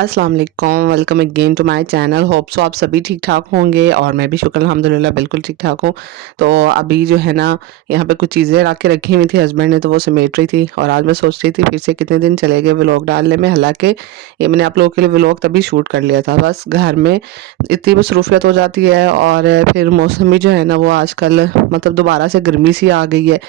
अस्सलाम वालेकुम, welcome again to my channel. Hope so आप सभी ठीक-ठाक होंगे और मैं भी शुक्र अल्हम्दुलिल्लाह बिल्कुल ठीक-ठाक हूँ। तो अभी जो है ना यहाँ पे कुछ चीज़ें ला के रखी हुई थी हस्बैंड ने, तो वो समेट रही थी और आज मैं सोच रही थी फिर से कितने दिन चले गए व्लॉग डालने में। हालाँकि ये मैंने आप लोगों के लिए व्लॉग तभी शूट कर लिया था, बस घर में इतनी मसरूफ़ियत हो जाती है और फिर मौसम भी जो है ना वो आजकल मतलब दोबारा से गर्मी सी आ गई है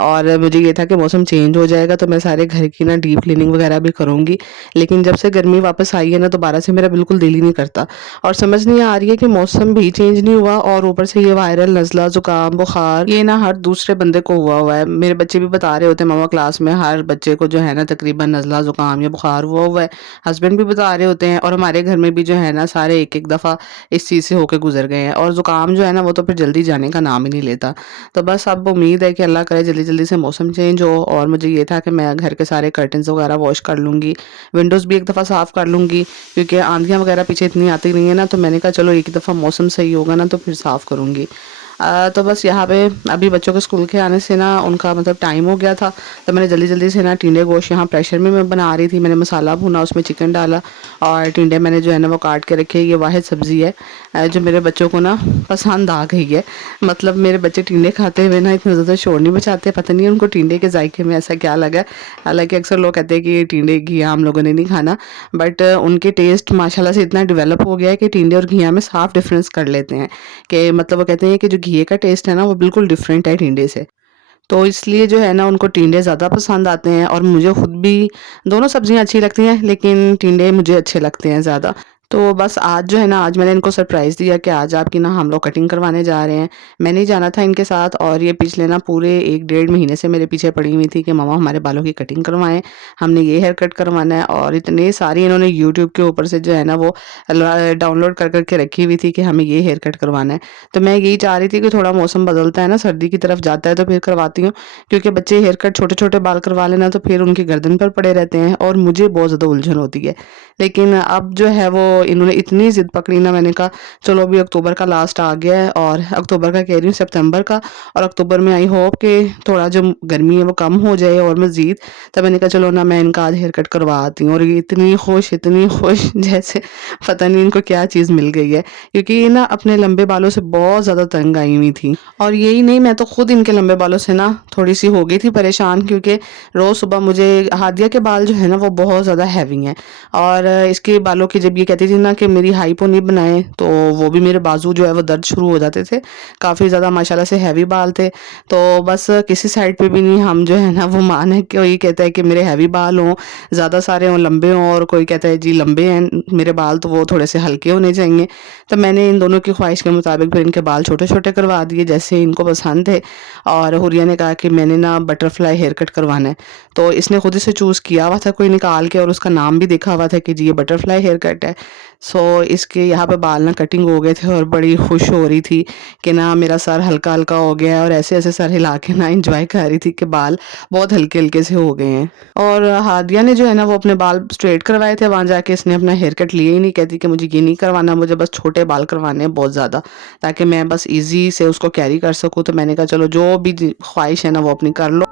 और मुझे ये था कि मौसम चेंज हो जाएगा तो मैं सारे घर की ना डीप क्लीनिंग वगैरह भी करूँगी। लेकिन जब से गर्मी वापस आई है ना दोबारा से मेरा बिल्कुल दिल ही नहीं करता और समझ नहीं आ रही है कि मौसम भी चेंज नहीं हुआ और ऊपर से ये वायरल नज़ला ज़ुकाम बुखार ये ना हर दूसरे बंदे को हुआ है। मेरे बच्चे भी बता रहे होते हैं मामा क्लास में हर बच्चे को जो है ना तकरीबन नज़ला ज़ुकाम या बुखार हुआ है। हस्बैंड भी बता रहे होते हैं और हमारे घर में भी जो है ना सारे एक एक दफ़ा इस चीज़ से होके गुजर गए हैं और ज़ुकाम जो है ना वो तो फिर जल्दी जाने का नाम ही नहीं लेता। तो बस अब उम्मीद है कि अल्लाह करे जल्दी जल्दी से मौसम चेंज हो और मुझे ये था कि मैं घर के सारे कर्टन्स वगैरह वॉश कर लूँगी, विंडोज़ भी एक दफ़ा साफ़ कर लूँगी क्योंकि आंधियाँ वगैरह पीछे इतनी आती नहीं है ना, तो मैंने कहा चलो एक दफ़ा मौसम सही होगा ना तो फिर साफ़ करूँगी। तो बस यहाँ पे अभी बच्चों के स्कूल के आने से ना उनका मतलब टाइम हो गया था, तो मैंने जल्दी-जल्दी से ना टिंडे गोश्त यहाँ प्रेशर में मैं बना रही थी। मैंने मसाला भुना, उसमें चिकन डाला और टिंडे मैंने जो है ना वो काट के रखे। ये वाहिद सब्ज़ी है जो मेरे बच्चों को ना पसंद आ गई है। मतलब मेरे बच्चे टिंडे खाते हुए ना इतना ज़्यादा शोर नहीं मचाते, पता नहीं उनको टिंडे के जायके में ऐसा क्या लगा। हालाँकि अक्सर लोग कहते हैं कि ये टिंडे घिया हम लोगों ने नहीं खाना, बट उनके टेस्ट माशाल्लाह से इतना डेवलप हो गया है कि टिंडे और घिया में साफ़ डिफ़रेंस कर लेते हैं कि मतलब वो कहते हैं कि जो घिये का टेस्ट है ना वो बिल्कुल डिफ़रेंट है टिंडे से। तो इसलिए जो है ना उनको टिंडे ज़्यादा पसंद आते हैं और मुझे खुद भी दोनों सब्ज़ियाँ अच्छी लगती हैं, लेकिन टिंडे मुझे अच्छे लगते हैं ज़्यादा। तो बस आज जो है ना आज मैंने इनको सरप्राइज़ दिया कि आज आपकी ना हम लोग कटिंग करवाने जा रहे हैं। मैंने ही जाना था इनके साथ और ये पिछले ना पूरे 1 डेढ़ महीने से मेरे पीछे पड़ी हुई थी कि मम्मा हमारे बालों की कटिंग करवाएँ, हमने ये हेयर कट करवाना है और इतने सारी इन्होंने यूट्यूब के ऊपर से जो है ना वो डाउनलोड कर के रखी हुई थी कि हमें ये हेयर कट करवाना है। तो मैं यही चाह रही थी कि थोड़ा मौसम बदलता है ना, सर्दी की तरफ जाता है तो फिर करवाती हूँ, क्योंकि बच्चे हेयर कट छोटे-छोटे बाल करवा लेना तो फिर उनकी गर्दन पर पड़े रहते हैं और मुझे बहुत ज़्यादा उलझन होती है। लेकिन अब जो है वो इन्होंने इतनी ज़िद पकड़ी ना, मैंने कहा चलो अभी अक्टूबर का लास्ट आ गया है और अक्टूबर का कह रही हूँ सितंबर का, और अक्टूबर में आई होप कि थोड़ा जो गर्मी है वो कम हो जाए और मज़ीद। तब मैंने कहा चलो ना मैं इनका आज हेयर कट करवा आती हूँ और ये इतनी खुश जैसे पता नहीं इनको क्या चीज़ मिल गई है, क्योंकि ये ना अपने लंबे बालों से बहुत ज़्यादा तंग आई हुई थी। और यही नहीं, मैं तो खुद इनके लंबे बालों से ना थोड़ी-सी हो गई थी परेशान, क्योंकि रोज़ सुबह मुझे हादिया के बाल जो है ना वो बहुत ज़्यादा हैवी हैं और इसके बालों की जब ये कहती थी ना कि मेरी हाई पोनी बनाएँ, तो वो भी मेरे बाजू जो है वो दर्द शुरू हो जाते थे। काफ़ी ज़्यादा माशाल्लाह से हैवी बाल थे, तो बस किसी साइड पे भी नहीं हम जो है ना वो माने, कोई कहता है कि मेरे हैवी बाल हों, ज़्यादा सारे हों, लंबे हों, और कोई कहता है जी लंबे हैं मेरे बाल तो वो थोड़े से हल्के होने चाहिए। तो मैंने इन दोनों की ख्वाहिश के मुताबिक फिर इनके बाल छोटे-छोटे करवा दिए जैसे इनको पसंद थे, और हुरिया ने कहा कि मैंने ना बटरफ्लाई हेयर कट करवाना है। तो इसने खुद ही से चूज़ किया हुआ था कोई निकाल के और उसका नाम भी देखा हुआ था कि जी ये बटरफ्लाई हेयर कट है। सो इसके यहाँ पे बाल ना कटिंग हो गए थे और बड़ी खुश हो रही थी कि ना मेरा सर हल्का-हल्का हो गया है, और ऐसे-ऐसे सर हिला के ना एन्जॉय कर रही थी कि बाल बहुत हल्के-हल्के से हो गए हैं। और हादिया ने जो है ना वो अपने बाल स्ट्रेट करवाए थे, वहाँ जाके इसने अपना हेयर कट लिया ही नहीं, कहती कि मुझे ये नहीं करवाना, मुझे बस छोटे बाल करवाने हैं बहुत ज़्यादा, ताकि मैं बस ईज़ी से उसको कैरी कर सकूँ। तो मैंने कहा चलो जो भी ख्वाहिश है ना वो अपनी कर लो।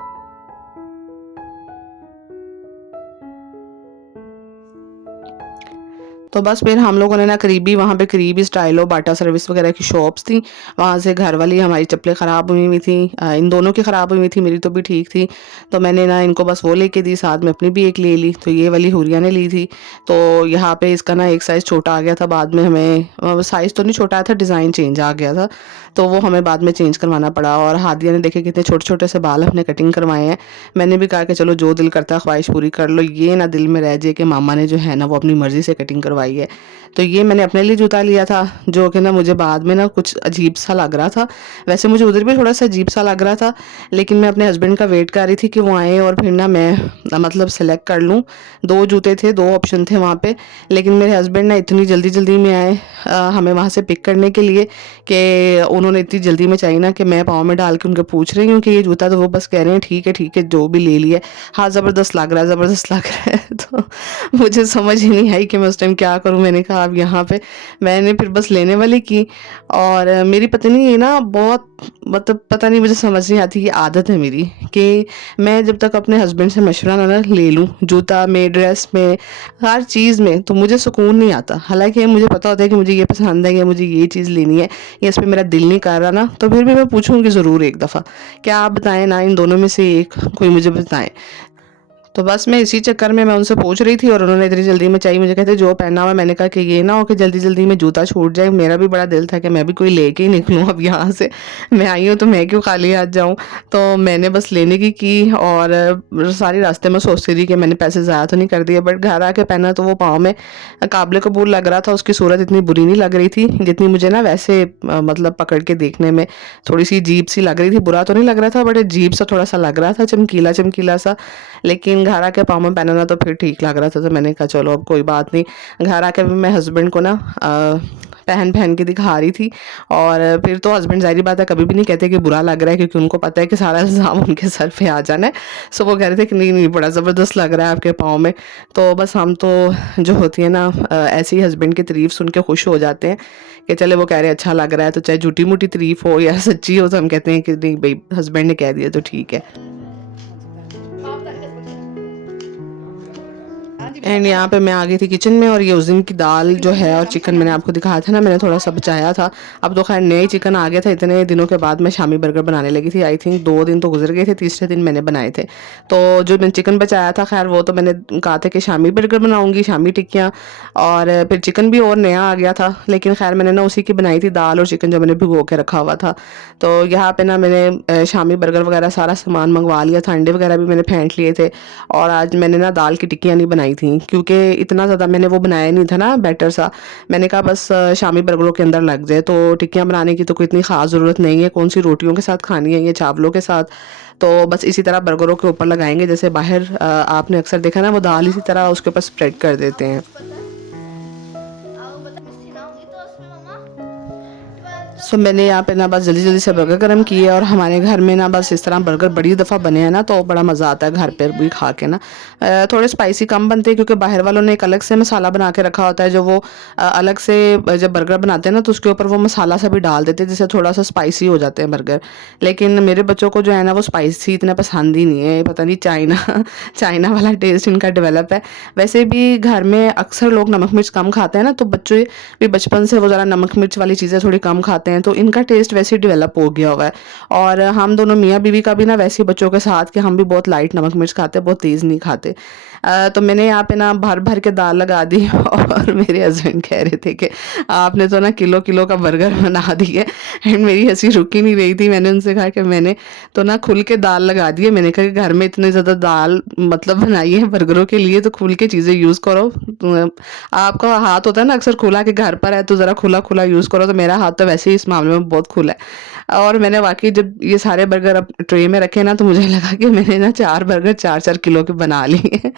तो बस फिर हम लोगों ने ना करीबी वहाँ पे करीबी स्टाइलो बाटा सर्विस वगैरह की शॉप्स थी, वहाँ से घर वाली हमारी चप्पलें ख़राब हुई हुई थी, इन दोनों की ख़राब हुई हुई थी, मेरी तो भी ठीक थी। तो मैंने ना इनको बस वो लेके दी, साथ में अपनी भी एक ले ली, तो ये वाली हुरिया ने ली थी। तो यहाँ पे इसका ना एक साइज़ छोटा आ गया था, बाद में हमें साइज़ तो नहीं छोटा आया था, डिज़ाइन चेंज आ गया था, तो वो हमें बाद में चेंज करवाना पड़ा। और हादिया ने देखे कितने छोटे-छोटे से बाल अपने कटिंग करवाए हैं। मैंने भी कहा कि चलो जो दिल करता है ख्वाहिश पूरी कर लो, ये ना दिल में रह जाए कि मामा ने जो है ना वो अपनी मर्ज़ी से कटिंग करवाई है। तो ये मैंने अपने लिए जूता लिया था, जो कि ना मुझे बाद में ना कुछ अजीब-सा लग रहा था। वैसे मुझे उधर भी थोड़ा-सा अजीब-सा लग रहा था, लेकिन मैं अपने हस्बैंड का वेट कर रही थी कि वो आएँ और फिर ना मैं मतलब सेलेक्ट कर लूँ। 2 जूते थे, 2 ऑप्शन थे वहाँ पे, लेकिन मेरे हस्बैंड ना इतनी जल्दी-जल्दी में आए हमें वहाँ से पिक करने के लिए कि उन्होंने इतनी जल्दी में चाहिए ना कि मैं पाँव में डाल के उनको पूछ रही हूँ कि ये जूता, तो वो बस कह रहे हैं ठीक है, जो भी ले लिया। हाँ, ज़बरदस्त लग रहा है, ज़बरदस्त लग रहा है। तो मुझे समझ ही नहीं आई कि मैं उस टाइम क्या क्या करूँ, मैंने कहा अब यहाँ पे मैंने फिर बस लेने वाली की। और मेरी पत्नी ये ना बहुत मतलब पता नहीं, मुझे समझ नहीं आती, ये आदत है मेरी कि मैं जब तक अपने हस्बैंड से मशवरा ना ले लूँ जूता में, ड्रेस में, हर चीज़ में, तो मुझे सुकून नहीं आता। हालांकि मुझे पता होता है कि मुझे ये पसंद है या मुझे ये चीज़ लेनी है या इस पर मेरा दिल नहीं कर रहा ना, तो फिर भी मैं पूछूंगी ज़रूर एक दफ़ा, क्या आप बताएं ना, इन दोनों में से एक कोई मुझे बताएं। तो बस मैं इसी चक्कर में मैं उनसे पूछ रही थी और उन्होंने इतनी जल्दी में चाहिए, मुझे कहते जो पहना हुआ है। मैंने कहा कि ये ना हो कि जल्दी जल्दी में जूता छूट जाए, मेरा भी बड़ा दिल था कि मैं भी कोई लेके ही निकलूँ अब यहाँ से, मैं आई हूँ तो मैं क्यों खाली हाथ जाऊँ। तो मैंने बस लेने की और सारी रास्ते में सोचती रही कि मैंने पैसे ज़ाया तो नहीं कर दिए, बट घर आके पहना तो वो पाँव में काबिल कबूल लग रहा था। उसकी सूरत इतनी बुरी नहीं लग रही थी जितनी मुझे ना वैसे मतलब पकड़ के देखने में थोड़ी सी अजीब सी लग रही थी। बुरा तो नहीं लग रहा था, बट अजीब सा थोड़ा सा लग रहा था, चमकीला चमकीला सा। लेकिन घर आके पाँव में पहनना तो फिर ठीक लग रहा था, तो मैंने कहा चलो अब कोई बात नहीं। घर आके भी मैं हस्बैंड को ना पहन पहन के दिखा रही थी। और फिर तो हस्बैंड जाहिर बात है कभी भी नहीं कहते कि बुरा लग रहा है, क्योंकि उनको पता है कि सारा इल्ज़ाम उनके सर पे आ जाना है। सो वो कह रहे थे कि नहीं नहीं, बड़ा ज़बरदस्त लग रहा है आपके पाँव में। तो बस हम तो जो होती है ना ऐसे ही हस्बैंड की तारीफ सुन के खुश हो जाते हैं कि चले वो कह रहे अच्छा लग रहा है, तो चाहे झूठी मूठी तारीफ हो या सच्ची हो, तो हम कहते हैं कि नहीं भाई हस्बैंड ने कह दिया तो ठीक है। एंड यहाँ पे मैं आ गई थी किचन में, और ये उस दिन की दाल जो है और चिकन मैंने आपको दिखाया था ना, मैंने थोड़ा सा बचाया था। अब तो खैर नए चिकन आ गया था, इतने दिनों के बाद मैं शामी बर्गर बनाने लगी थी। आई थिंक 2 दिन तो गुजर गए थे, तीसरे दिन मैंने बनाए थे। तो जो मैंने चिकन बचाया था, खैर वो तो मैंने कहा था कि शामी बर्गर बनाऊंगी, शामी टिक्कियाँ। और फिर चिकन भी और नया आ गया था, लेकिन खैर मैंने ना उसी की बनाई थी दाल और चिकन जो मैंने भिगो के रखा हुआ था। तो यहाँ पे ना मैंने शामी बर्गर वगैरह सारा सामान मंगवा लिया था, अंडे वगैरह भी मैंने फेंट लिए थे। और आज मैंने ना दाल की टिक्कियाँ नहीं बनाई थी, क्योंकि इतना ज़्यादा मैंने वो बनाया नहीं था ना बैटर सा। मैंने कहा बस शामी बर्गरों के अंदर लग जाए, तो टिक्कियाँ बनाने की तो कोई इतनी ख़ास ज़रूरत नहीं है, कौन सी रोटियों के साथ खानी है या चावलों के साथ। तो बस इसी तरह बर्गरों के ऊपर लगाएंगे, जैसे बाहर आपने अक्सर देखा ना वो दाल इसी तरह उसके ऊपर स्प्रेड कर देते हैं। सो मैंने यहाँ पे ना बस जल्दी जल्दी से बर्गर गर्म किए, और हमारे घर में ना बस इस तरह बर्गर बड़ी दफ़ा बने हैं ना, तो बड़ा मज़ा आता है घर पर भी खा के ना। थोड़े स्पाइसी कम बनते हैं, क्योंकि बाहर वालों ने एक अलग से मसाला बना के रखा होता है, जो वो अलग से जब बर्गर बनाते हैं ना, तो उसके ऊपर वो मसाला सा भी डाल देते हैं, जिससे थोड़ा सा स्पाइसी हो जाते हैं बर्गर। लेकिन मेरे बच्चों को जो है ना वो स्पाइसी इतना पसंद ही नहीं है, पता नहीं चाइना चाइना वाला टेस्ट इनका डेवलप है। वैसे भी घर में अक्सर लोग नमक मिर्च कम खाते हैं ना, तो बच्चे भी बचपन से वो ज़रा नमक मिर्च वाली चीज़ें थोड़ी कम खाते हैं, तो इनका टेस्ट वैसे ही डेवलप हो गया हुआ है। और हम दोनों मियाँ बीवी का भी ना वैसे ही बच्चों के साथ कि हम भी बहुत लाइट नमक मिर्च खाते हैं, बहुत तेज़ नहीं खाते। तो मैंने यहाँ पे ना भर भर के दाल लगा दी और मेरे हस्बैंड कह रहे थे कि आपने तो ना किलो किलो का बर्गर बना दी है। एंड मेरी हंसी रुक ही नहीं रही थी। मैंने उनसे कहा कि मैंने तो ना खुल के दाल लगा दी है। मैंने कहा कि घर में इतनी ज़्यादा दाल मतलब बनाई है बर्गरों के लिए, तो खुल के चीज़ें यूज़ करो। तो आपका हाथ होता है ना अक्सर खुला, कि घर पर है तो ज़रा खुला खुला यूज़ करो, तो मेरा हाथ तो वैसे ही इस मामले में बहुत खुला है। और मैंने वाकई जब ये सारे बर्गर अब ट्रे में रखे ना, तो मुझे लगा कि मैंने ना 4 बर्गर 4-4 किलो के बना लिए हैं।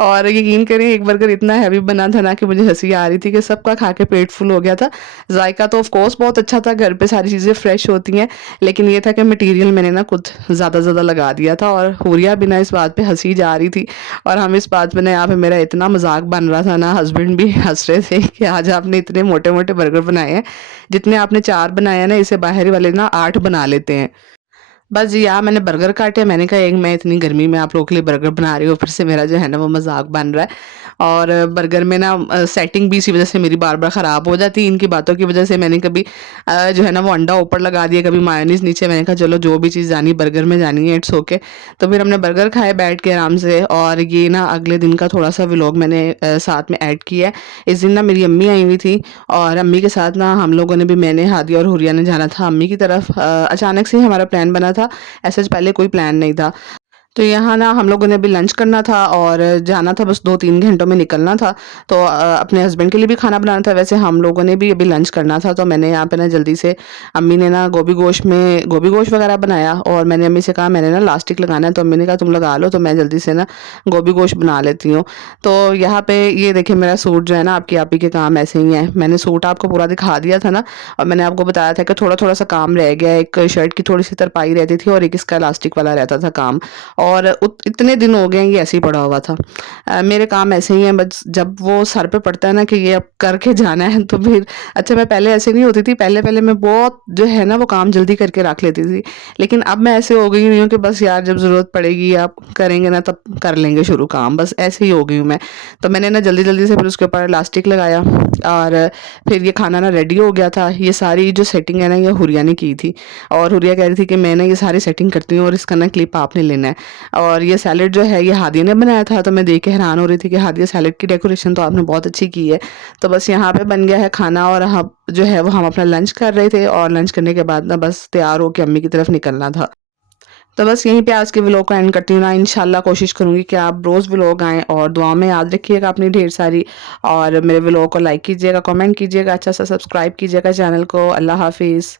और यकीन करें एक बर्गर इतना हैवी बना था ना कि मुझे हंसी आ रही थी कि सबका खा के पेट फुल हो गया था। जायका तो ऑफ कोर्स बहुत अच्छा था, घर पे सारी चीज़ें फ्रेश होती हैं, लेकिन ये था कि मटेरियल मैंने ना कुछ ज़्यादा लगा दिया था। और हुरिया भी ना इस बात पे हंसी जा रही थी, और हम इस बात पे ना यहाँ पे मेरा इतना मजाक बन रहा था ना, हस्बैंड भी हंस रहे थे कि आज आपने इतने मोटे मोटे बर्गर बनाए हैं, जितने आपने 4 बनाए हैं ना, इसे बाहर वाले ना 8 बना लेते हैं। बस जी यार, मैंने बर्गर काटे। मैंने कहा एक मैं इतनी गर्मी में आप लोगों के लिए बर्गर बना रही हूँ, फिर से मेरा जो है ना वो मजाक बन रहा है। और बर्गर में ना सेटिंग भी इसी वजह से मेरी बार बार ख़राब हो जाती है, इनकी बातों की वजह से। मैंने कभी जो है ना वो अंडा ऊपर लगा दिया, कभी मायोनीज नीचे। मैंने कहा चलो जो भी चीज़ जानी बर्गर में जानी है, इट्स ओके। तो फिर हमने बर्गर खाए बैठ के आराम से। और ये ना अगले दिन का थोड़ा सा व्लॉग मैंने साथ में ऐड किया है। इस दिन ना मेरी अम्मी आई हुई थी, और अम्मी के साथ ना हम लोगों ने भी, मैंने, हादिया और हुरिया ने जाना था अम्मी की तरफ। अचानक से ही हमारा प्लान बना था, ऐसे पहले कोई प्लान नहीं था। तो यहाँ ना हम लोगों ने भी लंच करना था और जाना था, बस 2-3 घंटों में निकलना था। तो अपने हस्बैंड के लिए भी खाना बनाना था, वैसे हम लोगों ने भी अभी लंच करना था। तो मैंने यहाँ पे ना जल्दी से, अम्मी ने ना गोभी गोश्त वगैरह बनाया, और मैंने अम्मी से कहा मैंने ना लास्टिक लगाना है, तो अम्मी ने कहा तुम लगा लो, तो मैं जल्दी से ना गोभी गोश्त बना लेती हूँ। तो यहाँ पे ये देखिए मेरा सूट जो है ना, आपकी आप ही के काम ऐसे ही है। मैंने सूट आपको पूरा दिखा दिया था ना, और मैंने आपको बताया था कि थोड़ा थोड़ा सा काम रह गया। एक शर्ट की थोड़ी सी तरपाई रहती थी, और एक इसका इलास्टिक वाला रहता था काम। और इतने दिन हो गए हैं ये ऐसे ही पड़ा हुआ था। मेरे काम ऐसे ही हैं, बस जब वो सर पे पड़ता है ना कि ये अब करके जाना है तो फिर अच्छा, मैं पहले ऐसे नहीं होती थी, पहले मैं बहुत जो है ना वो काम जल्दी करके रख लेती थी। लेकिन अब मैं ऐसे हो गई हुई हूँ कि बस यार जब ज़रूरत पड़ेगी आप करेंगे ना तब कर लेंगे शुरू काम, बस ऐसे ही हो गई हूँ मैं। तो मैंने ना जल्दी-जल्दी से फिर उसके ऊपर इलास्टिक लगाया और फिर ये खाना ना रेडी हो गया था। ये सारी जो सेटिंग है ना ये हुरिया ने की थी और हुरिया कह रही थी कि मैं ना ये सारी सेटिंग करती हूँ और इसका ना क्लिप आपने लेना है। और ये सैलेड जो है ये हादिया ने बनाया था, तो मैं देख के हैरान हो रही थी कि हादिया सैलेड की डेकोरेशन तो आपने बहुत अच्छी की है। तो बस यहाँ पे बन गया है खाना और हम जो है वो हम अपना लंच कर रहे थे और लंच करने के बाद ना बस तैयार होके अम्मी की तरफ निकलना था। तो बस यहीं पे आज के व्लॉग को एंड करती हूँ ना, इंशाल्लाह कोशिश करूँगी कि आप रोज़ व्लॉग आएँ और दुआ में याद रखिएगा अपनी ढेर सारी, और मेरे व्लॉग को लाइक कीजिएगा, कमेंट कीजिएगा, अच्छा सा सब्सक्राइब कीजिएगा चैनल को। अल्लाह हाफिज़।